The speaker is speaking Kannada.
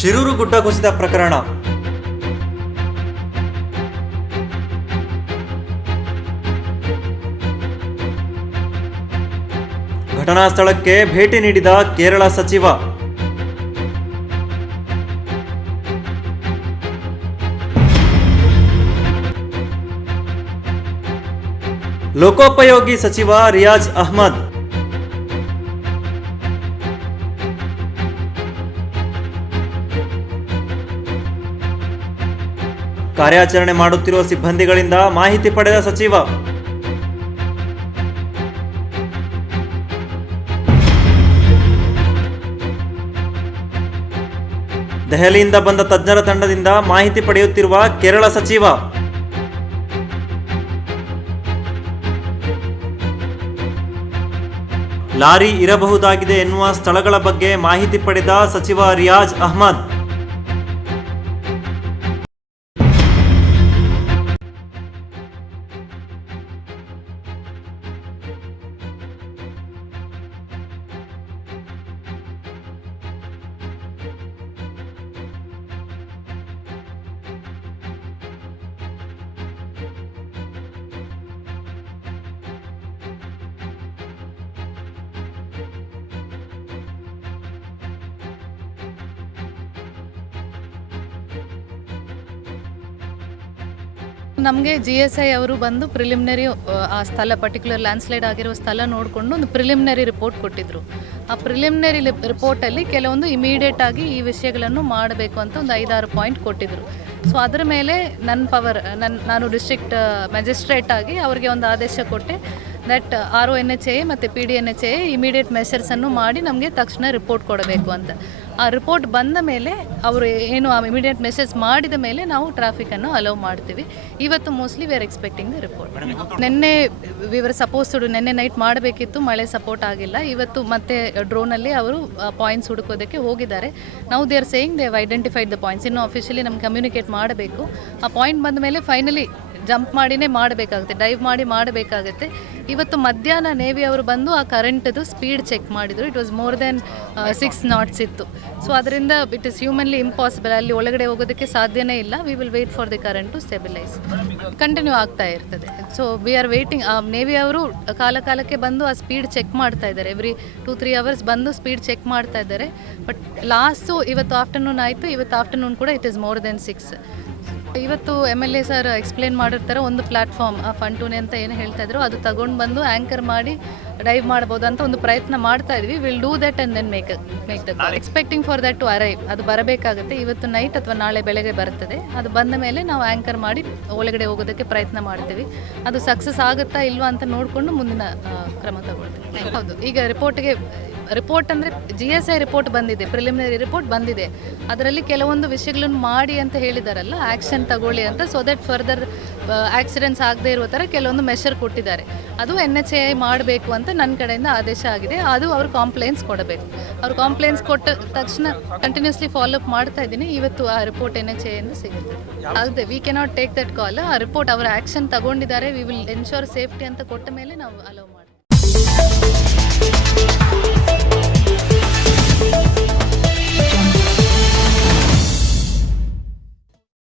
ಶಿರೂರು ಗುಡ್ಡ ಕುಸಿತ ಪ್ರಕರಣ. ಘಟನಾ ಸ್ಥಳಕ್ಕೆ ಭೇಟಿ ನೀಡಿದ ಕೇರಳ ಸಚಿವ. ಲೋಕೋಪಯೋಗಿ ಸಚಿವ ರಿಯಾಜ್ ಅಹ್ಮದ್. ಕಾರ್ಯಾಚರಣೆ ಮಾಡುತ್ತಿರುವ ಸಿಬ್ಬಂದಿಗಳಿಂದ ಮಾಹಿತಿ ಪಡೆದ ಸಚಿವ. ದೆಹಲಿಯಿಂದ ಬಂದ ತಜ್ಞರ ತಂಡದಿಂದ ಮಾಹಿತಿ ಪಡೆಯುತ್ತಿರುವ ಕೇರಳ ಸಚಿವ. ಲಾರಿ ಇರಬಹುದಾಗಿದೆ ಎನ್ನುವ ಸ್ಥಳಗಳ ಬಗ್ಗೆ ಮಾಹಿತಿ ಪಡೆದ ಸಚಿವ ರಿಯಾಜ್ ಅಹ್ಮದ್. ನಮಗೆ ಜಿ ಎಸ್ ಐ ಅವರು ಬಂದು ಪ್ರಿಲಿಮಿನರಿ ಆ ಸ್ಥಳ ಪರ್ಟಿಕ್ಯುಲರ್ ಲ್ಯಾಂಡ್ಸ್ಲೈಡ್ ಆಗಿರೋ ಸ್ಥಳ ನೋಡಿಕೊಂಡು ಒಂದು ಪ್ರಿಲಿಮಿನರಿ ರಿಪೋರ್ಟ್ ಕೊಟ್ಟಿದ್ರು. ಆ ಪ್ರಿಲಿಮಿನರಿ ರಿಪೋರ್ಟಲ್ಲಿ ಕೆಲವೊಂದು ಇಮಿಡಿಯೇಟ್ ಆಗಿ ಈ ವಿಷಯಗಳನ್ನು ಮಾಡಬೇಕು ಅಂತ ಒಂದು ಐದಾರು ಪಾಯಿಂಟ್ ಕೊಟ್ಟಿದ್ರು. ಸೊ ಅದರ ಮೇಲೆ ನನ್ನ ಪವರ್ ನನ್ನ ನಾನು ಡಿಸ್ಟ್ರಿಕ್ಟ್ ಮ್ಯಾಜಿಸ್ಟ್ರೇಟ್ ಆಗಿ ಅವರಿಗೆ ಒಂದು ಆದೇಶ ಕೊಟ್ಟೆ that R O N H A ಮತ್ತು P D N H A immediate ಮೆಷರ್ಸನ್ನು ಮಾಡಿ ನಮಗೆ ತಕ್ಷಣ ರಿಪೋರ್ಟ್ ಕೊಡಬೇಕು ಅಂತ. ಆ ರಿಪೋರ್ಟ್ ಬಂದ ಮೇಲೆ ಅವರು ಏನು ಆ ಇಮಿಡಿಯೇಟ್ ಮೆಸೇಜ್ ಮಾಡಿದ ಮೇಲೆ ನಾವು ಟ್ರಾಫಿಕನ್ನು ಅಲೌ ಮಾಡ್ತೀವಿ. ಇವತ್ತು mostly we are expecting the report ನಿನ್ನೆ ವಿವರ್ ಸಪೋಸ್ ನಿನ್ನೆ ನೈಟ್ ಮಾಡಬೇಕಿತ್ತು ಮಳೆ ಸಪೋರ್ಟ್ ಆಗಿಲ್ಲ. ಇವತ್ತು ಮತ್ತೆ ಡ್ರೋನಲ್ಲಿ ಅವರು ಪಾಯಿಂಟ್ಸ್ ಹುಡುಕೋದಕ್ಕೆ ಹೋಗಿದ್ದಾರೆ. ನಾವು they are saying they have identified the points ಇನ್ನು ಅಫಿಷಿಯಲಿ ನಮ್ಗೆ ಕಮ್ಯುನಿಕೇಟ್ ಮಾಡಬೇಕು. ಆ ಪಾಯಿಂಟ್ ಬಂದ ಮೇಲೆ ಫೈನಲಿ ಜಂಪ್ ಮಾಡಿನೇ ಮಾಡಬೇಕಾಗುತ್ತೆ, ಡೈವ್ ಮಾಡಿ ಮಾಡಬೇಕಾಗುತ್ತೆ. ಇವತ್ತು ಮಧ್ಯಾಹ್ನ ನೇವಿ ಅವರು ಬಂದು ಆ ಕರೆಂಟ್ದು ಸ್ಪೀಡ್ ಚೆಕ್ ಮಾಡಿದರು. It was more than six knots ಇತ್ತು. ಸೊ ಅದರಿಂದ ಇಟ್ ಇಸ್ ಹ್ಯೂಮನ್ಲಿ ಇಂಪಾಸಿಬಲ್ ಅಲ್ಲಿ ಒಳಗಡೆ ಹೋಗೋದಕ್ಕೆ ಸಾಧ್ಯನೇ ಇಲ್ಲ. We will wait for the current to stabilise continue ಆಗ್ತಾ ಇರ್ತದೆ. So we are waiting navy ಅವರು ಕಾಲ ಕಾಲಕ್ಕೆ ಬಂದು ಆ ಸ್ಪೀಡ್ ಚೆಕ್ ಮಾಡ್ತಾ ಇದ್ದಾರೆ. ಎವ್ರಿ ಟೂ ತ್ರೀ ಅವರ್ಸ್ ಬಂದು ಸ್ಪೀಡ್ ಚೆಕ್ ಮಾಡ್ತಾ ಇದ್ದಾರೆ. ಬಟ್ ಲಾಸ್ಟು ಇವತ್ತು ಆಫ್ಟರ್ನೂನ್ ಆಯಿತು. ಇವತ್ತು ಆಫ್ಟರ್ನೂನ್ ಕೂಡ it is more than six ಇವತ್ತು M L A sir explain ಮಾಡಿರ್ತಾರೆ ಒಂದು ಪ್ಲಾಟ್ಫಾರ್ಮ್ ಆ ಫಂಟೂನೆ ಅಂತ ಏನು ಹೇಳ್ತಾ ಇದ್ರು. ಅದು ತಗೊಂಡು ಬಂದು ಆ್ಯಂಕರ್ ಮಾಡಿ ಡೈವ್ ಮಾಡ್ಬೋದು ಅಂತ ಒಂದು ಪ್ರಯತ್ನ ಮಾಡ್ತಾ ಇದ್ವಿ. Will do that and then make make the expecting for that to arrive ಅದು ಬರಬೇಕಾಗುತ್ತೆ. ಇವತ್ತು ನೈಟ್ ಅಥವಾ ನಾಳೆ ಬೆಳಗ್ಗೆ ಬರ್ತದೆ. ಅದು ಬಂದ ಮೇಲೆ ನಾವು ಆ್ಯಂಕರ್ ಮಾಡಿ ಒಳಗಡೆ ಹೋಗೋದಕ್ಕೆ ಪ್ರಯತ್ನ ಮಾಡ್ತೀವಿ. ಅದು ಸಕ್ಸಸ್ ಆಗುತ್ತಾ ಇಲ್ವಾ ಅಂತ ನೋಡಿಕೊಂಡು ಮುಂದಿನ ಕ್ರಮ ತಗೊಳ್ತೀವಿ. ಹೌದು. ಈಗ ರಿಪೋರ್ಟ್ಗೆ ರಿಪೋರ್ಟ್ ಅಂದರೆ ಜಿ ಎಸ್ ಐ ರಿಪೋರ್ಟ್ ಬಂದಿದೆ ಪ್ರಿಲಿಮಿನರಿ ರಿಪೋರ್ಟ್ ಬಂದಿದೆ. ಅದರಲ್ಲಿ ಕೆಲವೊಂದು ವಿಷಯಗಳನ್ನು ಮಾಡಿ ಅಂತ ಹೇಳಿದಾರಲ್ಲ ಆ್ಯಕ್ಷನ್ ತಗೊಳ್ಳಿ ಅಂತ ಸೊ ದಟ್ ಫರ್ದರ್ ಆಕ್ಸಿಡೆಂಟ್ಸ್ ಆಗದೇ ಇರುವ ಥರ ಕೆಲವೊಂದು ಮೆಷರ್ ಕೊಟ್ಟಿದ್ದಾರೆ. ಅದು ಎನ್ ಎಚ್ ಎ ಮಾಡಬೇಕು ಅಂತ ನನ್ನ ಕಡೆಯಿಂದ ಆದೇಶ ಆಗಿದೆ. ಅದು ಅವರು ಕಾಂಪ್ಲೇಂಟ್ಸ್ ಕೊಡಬೇಕು. ಅವ್ರು ಕಾಂಪ್ಲೇಂಟ್ಸ್ ಕೊಟ್ಟ ತಕ್ಷಣ ಕಂಟಿನ್ಯೂಸ್ಲಿ ಫಾಲೋಅಪ್ ಮಾಡ್ತಾ ಇದ್ದೀನಿ. ಇವತ್ತು ಆ ರಿಪೋರ್ಟ್ ಎನ್ ಎಚ್ ಎ ಸಿಗುತ್ತೆ. ಅದೇ we cannot take that call ಆ ರಿಪೋರ್ಟ್ ಅವರ ಆ್ಯಕ್ಷನ್ ತಗೊಂಡಿದ್ದಾರೆ. ವಿ ವಿಲ್ ಎನ್ಶೋರ್ ಸೇಫ್ಟಿ ಅಂತ ಕೊಟ್ಟ ಮೇಲೆ ನಾವು ಅಲೋ ಮಾಡ್ತೀವಿ.